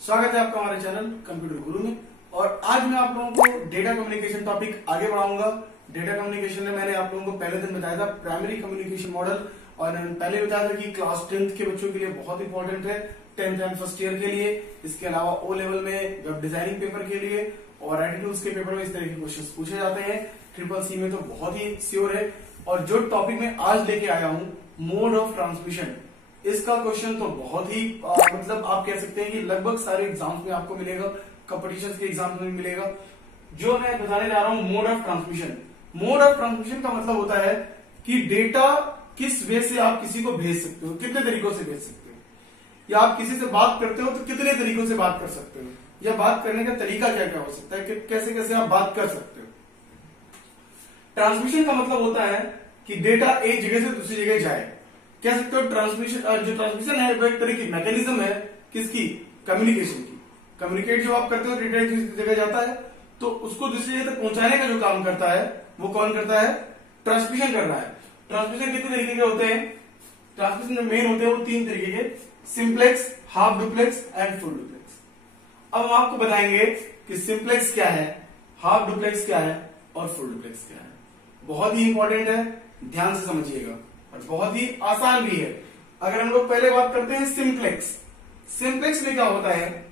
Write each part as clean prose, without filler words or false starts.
स्वागत है आपका हमारे चैनल कंप्यूटर गुरु में। और आज मैं आप लोगों को डेटा कम्युनिकेशन टॉपिक आगे बढ़ाऊंगा। डेटा कम्युनिकेशन में मैंने आप लोगों को पहले दिन बताया था प्राइमरी कम्युनिकेशन मॉडल, और पहले बताया था कि क्लास 10th के बच्चों के लिए बहुत इंपॉर्टेंट है, 10th एंड फर्स्ट ईयर के लिए। इसके अलावा ओ लेवल में वेब डिजाइनिंग पेपर के लिए और राइटिंग टूल्स के पेपर में इस तरह के क्वेश्चन पूछे जाते हैं। CCC में तो बहुत ही श्योर है। और जो टॉपिक मैं आज लेके आया हूं, मोड ऑफ ट्रांसमिशन, इसका क्वेश्चन तो बहुत ही मतलब आप कह सकते हैं कि लगभग सारे एग्जाम्स में आपको मिलेगा, कंपटीशन के एग्जाम्स में मिलेगा। जो मैं बताने जा रहा हूं mode of transmission. Mode of transmission का मतलब होता है कि डेटा किस वे से आप किसी को भेज सकते हो, कितने तरीकों से भेज सकते हो, या आप किसी से बात करते हो तो कितने तरीकों से बात कर सकते हो, या बात करने का तरीका क्या क्या हो सकता है, कैसे कैसे आप बात कर सकते हो। ट्रांसमिशन का मतलब होता है कि डेटा एक जगह से दूसरी जगह जाए। कह सकते हो ट्रांसमिशन, जो ट्रांसमिशन है वो एक तरह की मैकेनिज्म है किसकी, कम्युनिकेशन की। कम्युनिकेट जो आप करते हो, डेटा एक जगह जाता है तो उसको दूसरी जगह तक पहुंचाने का जो काम करता है वो कौन करता है, ट्रांसमिशन कर रहा है। ट्रांसमिशन कितने तरीके के होते हैं, ट्रांसमिशन मेन होते हैं वो 3 तरीके के, simplex, half duplex and full duplex. अब हम आपको बताएंगे कि सिंप्लेक्स क्या है, हाफ डुप्लेक्स क्या है और फुल डुप्लेक्स क्या है। बहुत ही इंपॉर्टेंट है, ध्यान से समझिएगा, और बहुत ही आसान भी है। अगर हम लोग पहले बात करते हैं सिंप्लेक्स। सिंप्लेक्स में क्या होता है,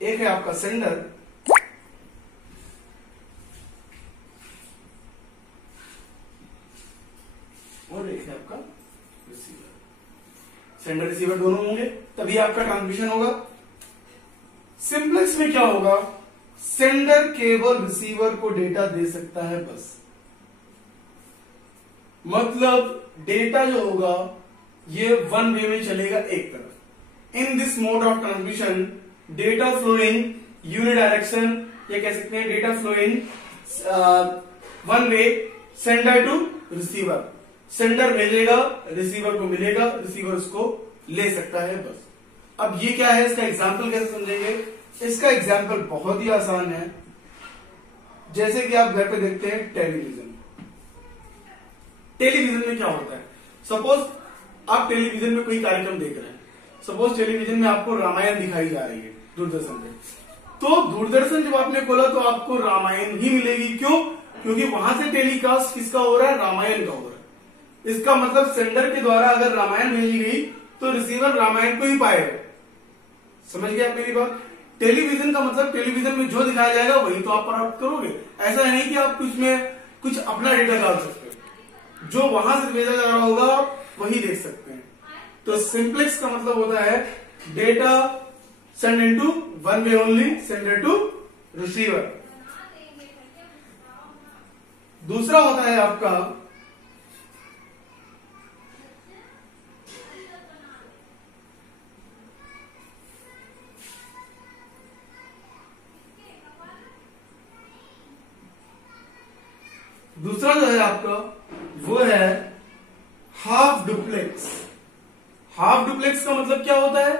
एक है आपका सेंडर और एक है आपका रिसीवर। सेंडर रिसीवर दोनों होंगे तभी आपका ट्रांसमिशन होगा। सिंप्लेक्स में क्या होगा, सेंडर केवल रिसीवर को डेटा दे सकता है बस। मतलब डेटा जो होगा ये वन वे में चलेगा एक तरफ। In this mode of transmission data flowing unidirection, ये कह सकते हैं data flowing one way, sender to receiver. Sender भेजेगा, रिसीवर को मिलेगा, रिसीवर उसको ले सकता है बस। अब ये क्या है, इसका एग्जाम्पल कैसे समझेंगे। इसका एग्जाम्पल बहुत ही आसान है। जैसे कि आप घर पे देखते हैं टेलीविजन। टेलीविजन में क्या होता है, सपोज आप टेलीविजन में कोई कार्यक्रम देख रहे हैं। सपोज टेलीविजन में आपको रामायण दिखाई जा रही है दूरदर्शन पे, तो दूरदर्शन जब आपने खोला तो आपको रामायण ही मिलेगी। क्यों, क्योंकि वहां से टेलीकास्ट किसका हो रहा है, रामायण का हो रहा है। इसका मतलब सेंडर के द्वारा अगर रामायण भेजी गई तो रिसीवर रामायण को ही पाएगा। समझ गए आप मेरी बात। टेलीविजन का मतलब टेलीविजन में जो दिखाया जाएगा वही तो आप प्राप्त करोगे। ऐसा नहीं कि आप कुछ अपना डेटा डाल सकते हो, जो वहां से भेजा जा रहा होगा आप वही देख सकते हैं। तो सिंप्लेक्स का मतलब होता है data send into one way only, sender to receiver. दूसरा होता है आपका दूसरा जो है आपका वो है हाफ डुप्लेक्स। हाफ डुप्लेक्स का मतलब क्या होता है,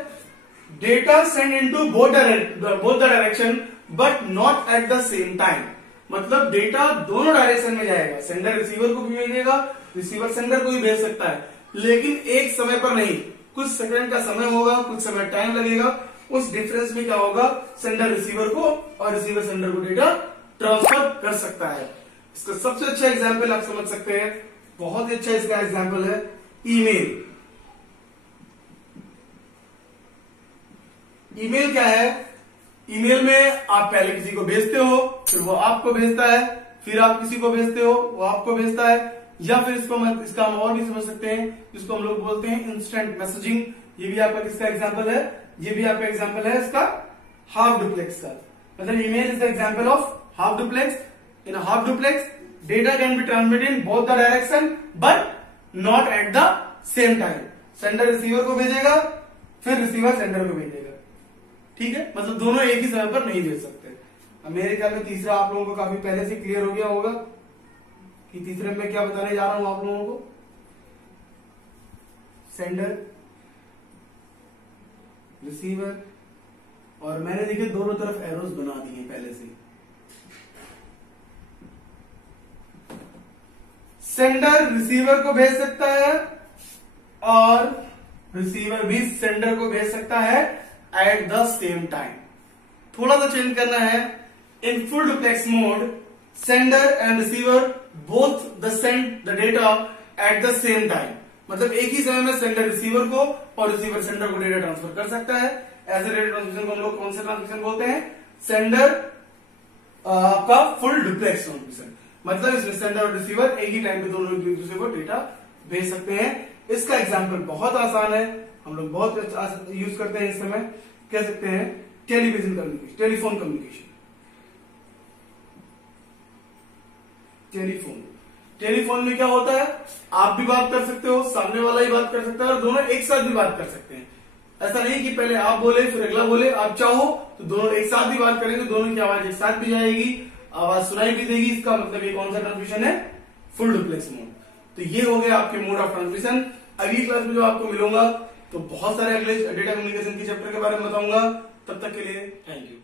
data send into both the direction but not at the same time. मतलब डेटा दोनों डायरेक्शन में जाएगा, सेंडर रिसीवर को भी भेजेगा, रिसीवर सेंडर को भी भेज सकता है, लेकिन एक समय पर नहीं। कुछ सेकंड का समय होगा, कुछ समय टाइम लगेगा। उस डिफरेंस में क्या होगा, सेंडर रिसीवर को और रिसीवर सेंडर को डेटा ट्रांसफर कर सकता है। इसका सबसे अच्छा एग्जाम्पल आप समझ सकते हैं, बहुत ही अच्छा इसका एग्जाम्पल है ईमेल। ईमेल क्या है, ईमेल में आप पहले किसी को भेजते हो, फिर वो आपको भेजता है, फिर आप किसी को भेजते हो, वो आपको भेजता है, या फिर इसका हम और भी समझ सकते हैं, जिसको हम लोग बोलते हैं इंस्टेंट मैसेजिंग। ये भी आपका किसका एग्जाम्पल है, ये भी आपका एग्जाम्पल है इसका हाफ डुप्लेक्स का। मतलब email is the example of half duplex. In a half duplex, data can be transmitted in both the direction, but not at the same time. Sender receiver को भेजेगा, फिर रिसीवर सेंडर को भेजेगा। ठीक है, मतलब दोनों एक ही समय पर नहीं भेज सकते। अब मेरे ख्याल में तीसरा आप लोगों को काफी पहले से क्लियर हो गया होगा कि तीसरे में क्या बताने जा रहा हूं आप लोगों को। सेंडर, रिसीवर, और मैंने देखिए दोनों तरफ एरोज बना दिए पहले से। सेंडर रिसीवर को भेज सकता है और रिसीवर भी सेंडर को भेज सकता है एट द सेम टाइम। थोड़ा सा चेंज करना है, in full duplex mode sender and receiver both the send the data at the same time. मतलब एक ही समय में सेंडर रिसीवर को और रिसीवर सेंडर को डेटा ट्रांसफर कर सकता है। ऐसे डेटा ट्रांसमिशन को हम लोग कौन सा ट्रांसमिशन बोलते हैं? सेंडर आपका फुल डुप्लेक्स ट्रांसमिशन। मतलब इसमें सेंडर और रिसीवर एक ही टाइम पे दोनों एक दूसरे को डेटा भेज सकते हैं। इसका एग्जाम्पल बहुत आसान है, हम लोग बहुत यूज करते हैं इस समय। कह सकते हैं television communication, telephone communication. Telephone में क्या होता है? आप भी बात कर सकते हो, सामने वाला ही बात कर सकता है और दोनों एक साथ भी बात कर सकते हैं। ऐसा नहीं कि पहले आप बोले फिर अगला बोले। आप चाहो तो दोनों एक साथ भी बात करेंगे, दोनों की आवाज एक साथ भी जाएगी, आवाज सुनाई भी देगी। इसका मतलब ये कौन सा ट्रांसमिशन है? Full duplex mode. तो ये हो गया आपके मोड ऑफ ट्रांसमिशन। अगली क्लास में जो आपको मिलूंगा तो बहुत सारे अगले डेटा कम्युनिकेशन के चैप्टर के बारे में बताऊंगा। तब तक के लिए थैंक यू।